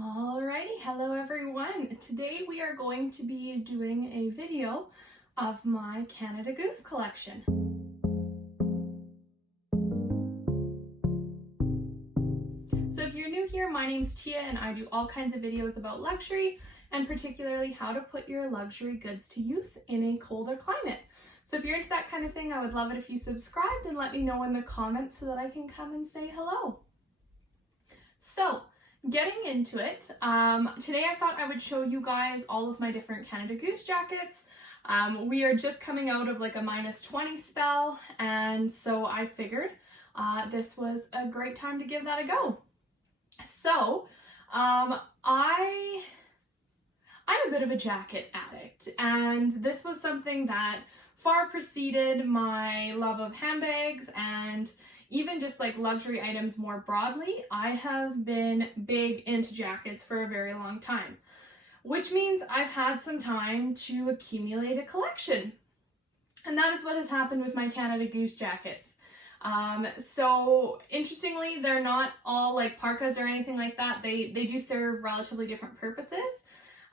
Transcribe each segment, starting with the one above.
Alrighty, hello everyone. Today we are going to be doing a video of my Canada Goose collection. So if you're new here, my name's Tia and I do all kinds of videos about luxury and particularly how to put your luxury goods to use in a colder climate. So if you're into that kind of thing, I would love it if you subscribed and let me know in the comments so that I can come and say hello. So, getting into it, today I thought I would show you guys all of my different Canada Goose jackets. We are just coming out of like a -20 spell, and so I figured this was a great time to give that a go. So, I'm a bit of a jacket addict, and this was something that far preceded my love of handbags and even just like luxury items more broadly. I have been big into jackets for a very long time, which means I've had some time to accumulate a collection. And that is what has happened with my Canada Goose jackets. So interestingly, they're not all like parkas or anything like that. They do serve relatively different purposes.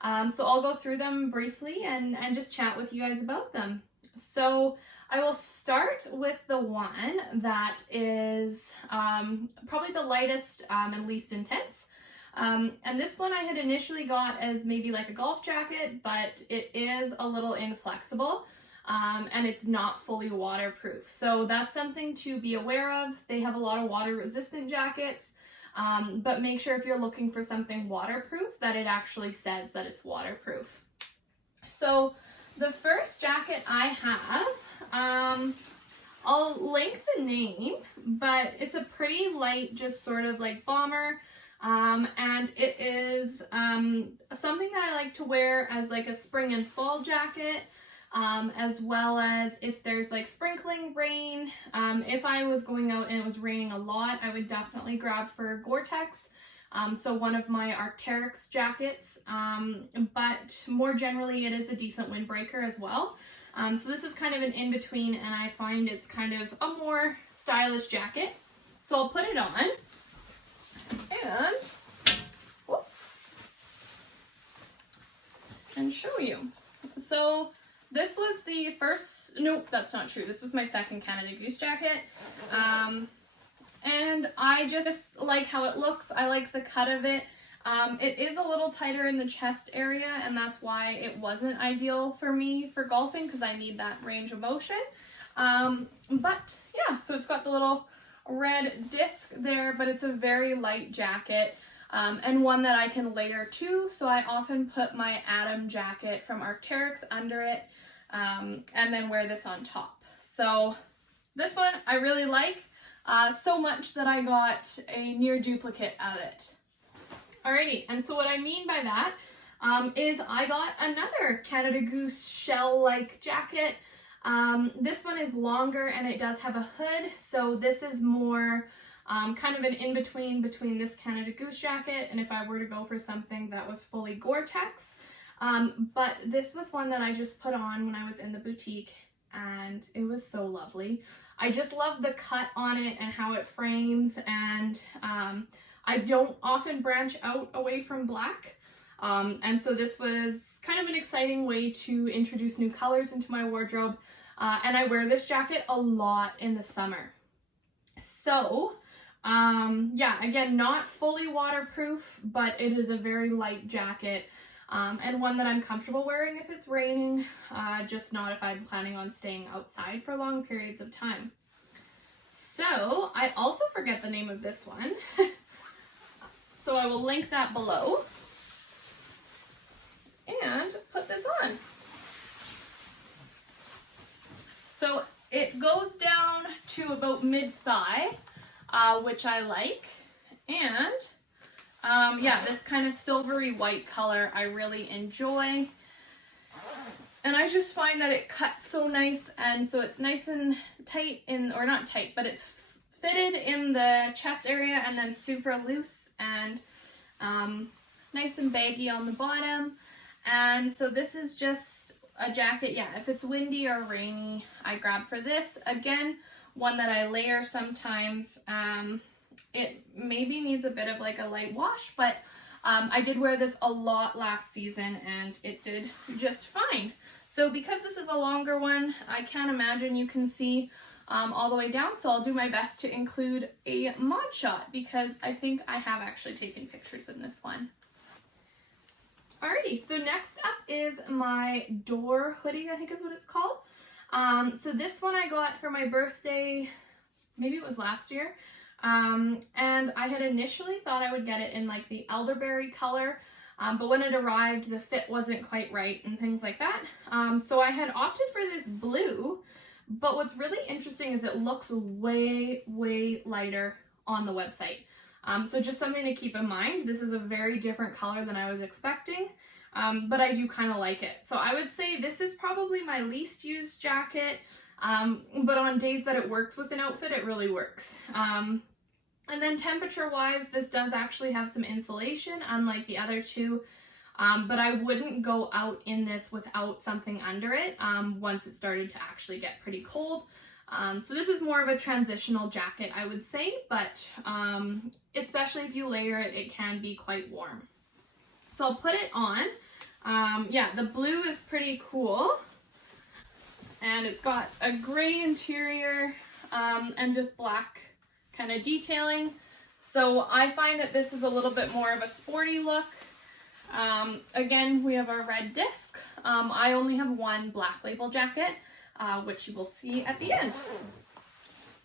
So I'll go through them briefly and just chat with you guys about them. So I will start with the one that is probably the lightest and least intense. And this one I had initially got as maybe like a golf jacket, but it is a little inflexible and it's not fully waterproof. So that's something to be aware of. They have a lot of water resistant jackets, but make sure if you're looking for something waterproof that it actually says that it's waterproof. So the first jacket I have, I'll link the name, but it's a pretty light, just sort of like bomber, and it is something that I like to wear as like a spring and fall jacket, as well as if there's like sprinkling rain. If I was going out and it was raining a lot, I would definitely grab for Gore-Tex. So one of my Arc'teryx jackets, but more generally it is a decent windbreaker as well. So this is kind of an in-between, and I find it's kind of a more stylish jacket. So I'll put it on and show you. So this was the first, nope, that's not true. This was my second Canada Goose jacket. And I just like how it looks. I like the cut of it. It is a little tighter in the chest area, and that's why it wasn't ideal for me for golfing, because I need that range of motion. But yeah, so it's got the little red disc there, but it's a very light jacket, and one that I can layer too. So I often put my Atom jacket from Arc'teryx under it, and then wear this on top. So this one I really like. So much that I got a near duplicate of it. Alrighty, and so what I mean by that is I got another Canada Goose shell-like jacket. This one is longer and it does have a hood, so this is more kind of an in-between between this Canada Goose jacket and if I were to go for something that was fully Gore-Tex. But this was one that I just put on when I was in the boutique, and it was so lovely. I just love the cut on it and how it frames, and I don't often branch out away from black, and so this was kind of an exciting way to introduce new colors into my wardrobe, and I wear this jacket a lot in the summer. So yeah, again, not fully waterproof, but it is a very light jacket. And one that I'm comfortable wearing if it's raining, just not if I'm planning on staying outside for long periods of time. So I also forget the name of this one, so I will link that below and put this on. So it goes down to about mid-thigh, which I like, and yeah, this kind of silvery white color I really enjoy, and I just find that it cuts so nice, and so it's nice and tight in, or not tight, but it's fitted in the chest area and then super loose and nice and baggy on the bottom. And so this is just a jacket, yeah, if it's windy or rainy, I grab for this. Again, one that I layer sometimes. It maybe needs a bit of like a light wash, but I did wear this a lot last season and it did just fine. So because this is a longer one, I can't imagine you can see all the way down, so I'll do my best to include a mod shot because I think I have actually taken pictures in this one. Alrighty, so next up is my door hoodie, I think is what it's called. So this one I got for my birthday, maybe it was last year, and I had initially thought I would get it in like the elderberry color, but when it arrived the fit wasn't quite right and things like that. So I had opted for this blue, but what's really interesting is it looks way lighter on the website. So just something to keep in mind. This is a very different color than I was expecting, but I do kind of like it. So I would say this is probably my least used jacket, but on days that it works with an outfit, it really works. And then temperature wise, this does actually have some insulation, unlike the other two, but I wouldn't go out in this without something under it once it started to actually get pretty cold. So this is more of a transitional jacket, I would say, but especially if you layer it, it can be quite warm. So I'll put it on. Yeah, the blue is pretty cool. And it's got a gray interior and just black kind of detailing. So I find that this is a little bit more of a sporty look. Again, we have our red disc. I only have one black label jacket, which you will see at the end.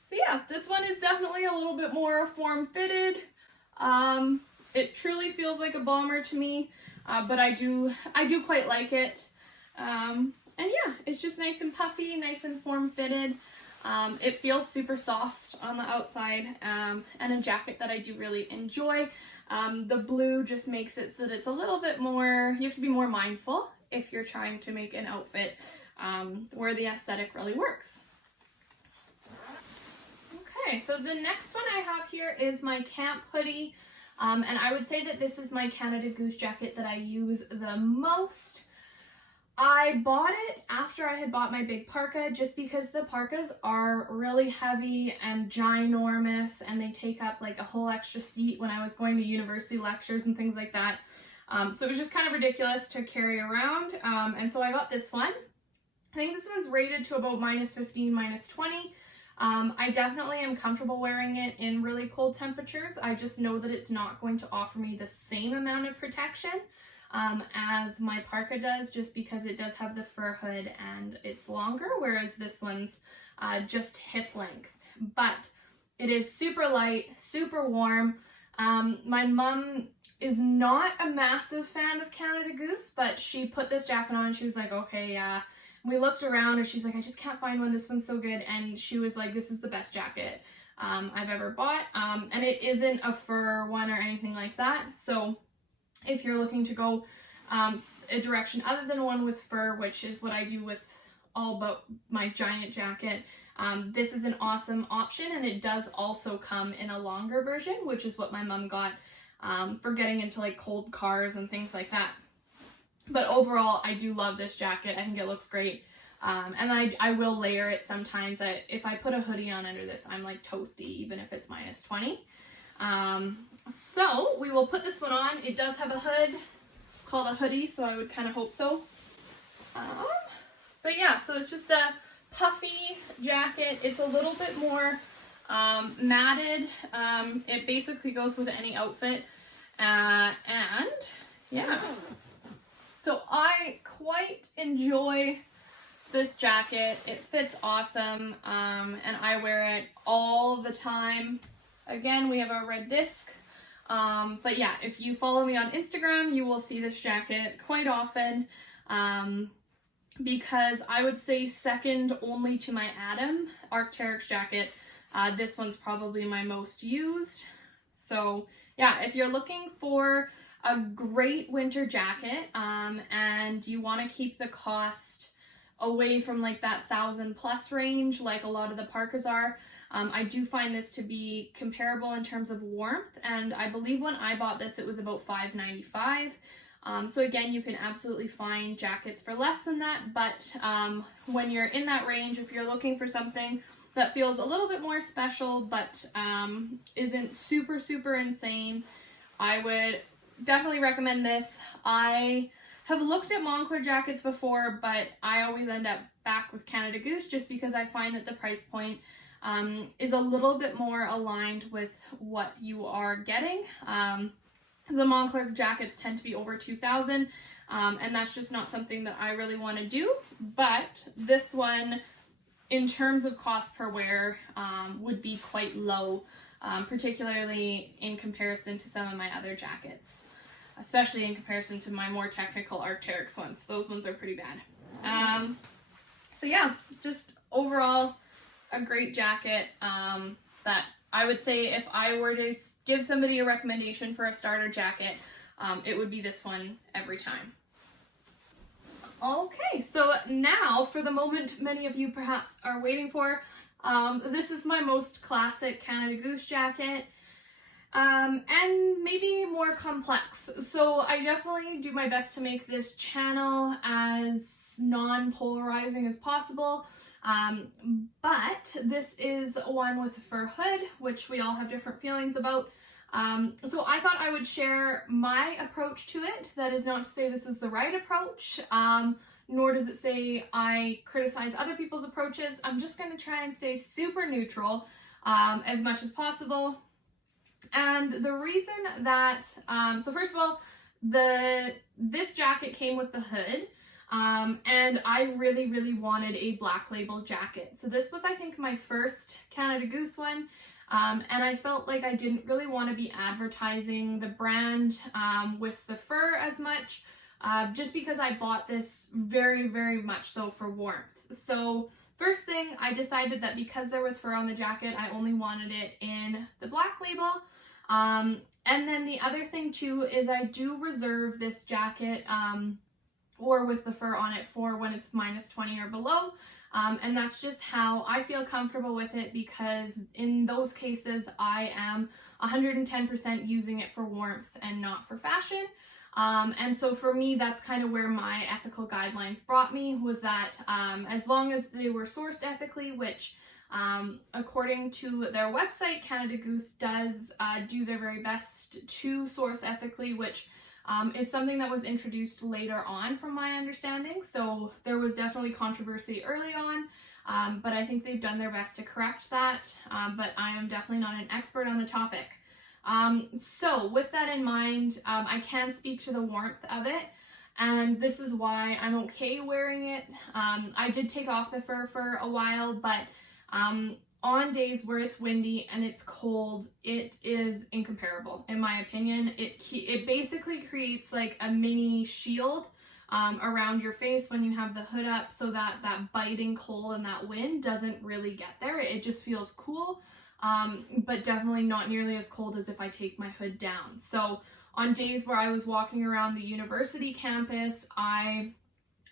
So yeah, this one is definitely a little bit more form-fitted. It truly feels like a bomber to me, but I do quite like it. And yeah, it's just nice and puffy, nice and form-fitted. It feels super soft on the outside, and a jacket that I do really enjoy. The blue just makes it so that it's a little bit more, you have to be more mindful if you're trying to make an outfit where the aesthetic really works. Okay, so the next one I have here is my camp hoodie, and I would say that this is my Canada Goose jacket that I use the most. I bought it after I had bought my big parka just because the parkas are really heavy and ginormous and they take up like a whole extra seat when I was going to university lectures and things like that. So it was just kind of ridiculous to carry around, and so I got this one. I think this one's rated to about -15, -20. I definitely am comfortable wearing it in really cold temperatures. I just know that it's not going to offer me the same amount of protection as my parka does, just because it does have the fur hood and it's longer, whereas this one's just hip length. But it is super light, super warm. My mom is not a massive fan of Canada Goose, but she put this jacket on and she was like, okay, yeah. We looked around and she's like, I just can't find one. This one's so good. And she was like, this is the best jacket I've ever bought. And it isn't a fur one or anything like that. So if you're looking to go a direction other than one with fur, which is what I do with all but my giant jacket, this is an awesome option. And it does also come in a longer version, which is what my mom got for getting into like cold cars and things like that. But overall, I do love this jacket. I think it looks great. And I will layer it sometimes. If I put a hoodie on under this, I'm like toasty, even if it's -20. So we will put this one on. It does have a hood. It's called a hoodie, so I would kind of hope so. But yeah, so it's just a puffy jacket. It's a little bit more matted. It basically goes with any outfit. And yeah. So I quite enjoy this jacket. It fits awesome, and I wear it all the time. Again, we have a red disc, but yeah, if you follow me on Instagram, you will see this jacket quite often, because I would say second only to my Adam Arc'teryx jacket, this one's probably my most used. So yeah, if you're looking for a great winter jacket, and you want to keep the cost away from like that $1,000+ range like a lot of the parkas are, I do find this to be comparable in terms of warmth, and I believe when I bought this it was about $5.95. So again, you can absolutely find jackets for less than that, but when you're in that range, if you're looking for something that feels a little bit more special but isn't super insane, I would definitely recommend this. I have looked at Moncler jackets before, but I always end up back with Canada Goose just because I find that the price point is a little bit more aligned with what you are getting. The Moncler jackets tend to be over $2,000, and that's just not something that I really want to do. But this one, in terms of cost per wear, would be quite low, particularly in comparison to some of my other jackets, especially in comparison to my more technical Arc'teryx ones. Those ones are pretty bad. So yeah, just overall a great jacket that I would say if I were to give somebody a recommendation for a starter jacket, it would be this one every time. Okay, so now for the moment many of you perhaps are waiting for. This is my most classic Canada Goose jacket, and maybe more complex. So I definitely do my best to make this channel as non-polarizing as possible. But this is one with a fur hood, which we all have different feelings about. So I thought I would share my approach to it. That is not to say this is the right approach, nor does it say I criticize other people's approaches. I'm just going to try and stay super neutral as much as possible. And the reason that, so first of all, this jacket came with the hood. And I really, really wanted a Black Label jacket. So this was, I think, my first Canada Goose one. And I felt like I didn't really want to be advertising the brand with the fur as much, just because I bought this very, very much so for warmth. So first thing, I decided that because there was fur on the jacket, I only wanted it in the Black Label. And then the other thing too is I do reserve this jacket or with the fur on it for when it's -20 or below. And that's just how I feel comfortable with it, because in those cases I am 110% using it for warmth and not for fashion. And so for me, that's kind of where my ethical guidelines brought me, was that as long as they were sourced ethically, which according to their website, Canada Goose does do their very best to source ethically, which is something that was introduced later on from my understanding. So there was definitely controversy early on, but I think they've done their best to correct that. But I am definitely not an expert on the topic. So with that in mind, I can speak to the warmth of it, and this is why I'm okay wearing it. I did take off the fur for a while, but on days where it's windy and it's cold, it is incomparable, in my opinion. It basically creates like a mini shield around your face when you have the hood up, so that that biting cold and that wind doesn't really get there. It just feels cool, but definitely not nearly as cold as if I take my hood down. So on days where I was walking around the university campus, I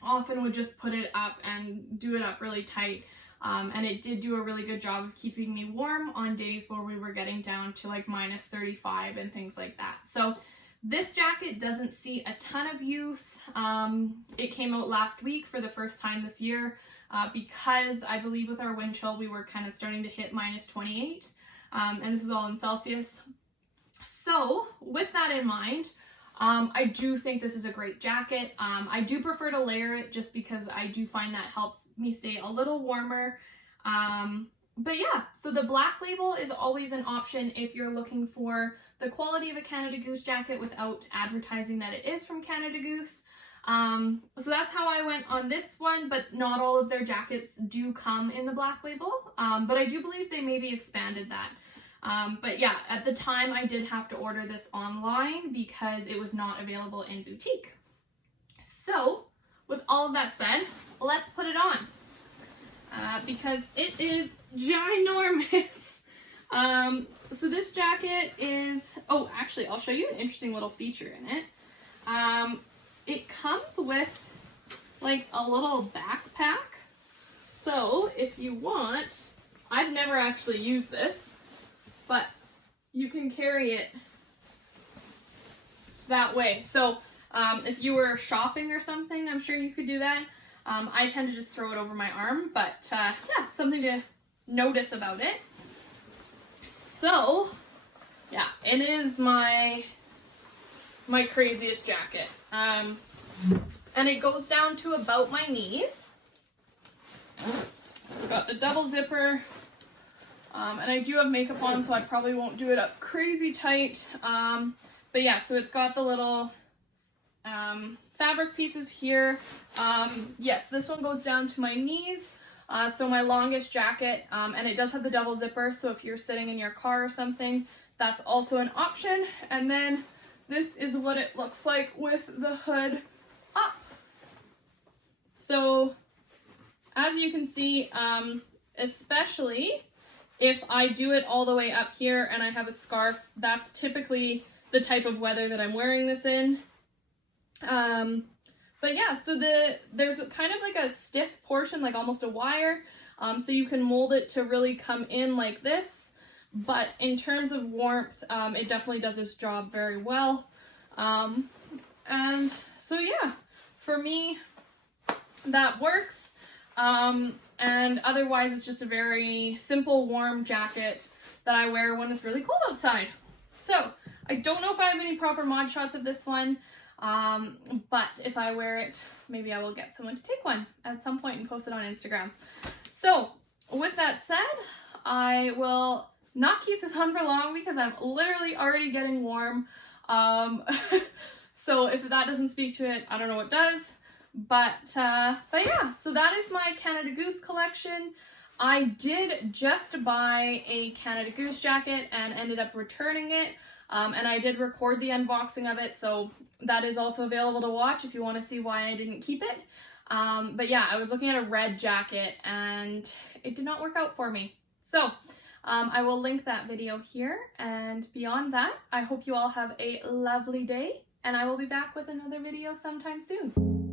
often would just put it up and do it up really tight. And it did do a really good job of keeping me warm on days where we were getting down to like -35 and things like that. So this jacket doesn't see a ton of use. It came out last week for the first time this year, because I believe with our wind chill we were kind of starting to hit -28, and this is all in Celsius. So with that in mind, I do think this is a great jacket. I do prefer to layer it just because I do find that helps me stay a little warmer. But yeah, so the Black Label is always an option if you're looking for the quality of a Canada Goose jacket without advertising that it is from Canada Goose. So that's how I went on this one, but not all of their jackets do come in the Black Label. But I do believe they maybe expanded that. But yeah, at the time I did have to order this online because it was not available in boutique. So with all of that said, let's put it on, because it is ginormous. So this jacket is, oh, actually I'll show you an interesting little feature in it. It comes with like a little backpack. So if you want, I've never actually used this, but you can carry it that way. So if you were shopping or something, I'm sure you could do that. I tend to just throw it over my arm, but yeah, something to notice about it. So yeah, it is my my craziest jacket. And it goes down to about my knees. It's got the double zipper. And I do have makeup on, so I probably won't do it up crazy tight. But yeah, so it's got the little fabric pieces here. Yes, this one goes down to my knees. So my longest jacket, and it does have the double zipper, so if you're sitting in your car or something, that's also an option. And then this is what it looks like with the hood up. So as you can see, especially if I do it all the way up here and I have a scarf, that's typically the type of weather that I'm wearing this in. But yeah, so there's kind of like a stiff portion, like almost a wire, so you can mold it to really come in like this. But in terms of warmth, it definitely does its job very well. And so yeah, for me, that works. And otherwise, it's just a very simple, warm jacket that I wear when it's really cold outside. So I don't know if I have any proper mod shots of this one. But if I wear it, maybe I will get someone to take one at some point and post it on Instagram. So with that said, I will not keep this on for long because I'm literally already getting warm. So if that doesn't speak to it, I don't know what does. But yeah, so that is my Canada Goose collection. I did just buy a Canada Goose jacket and ended up returning it. And I did record the unboxing of it, so that is also available to watch if you want to see why I didn't keep it. But yeah, I was looking at a red jacket and it did not work out for me. So I will link that video here, and beyond that, I hope you all have a lovely day, and I will be back with another video sometime soon.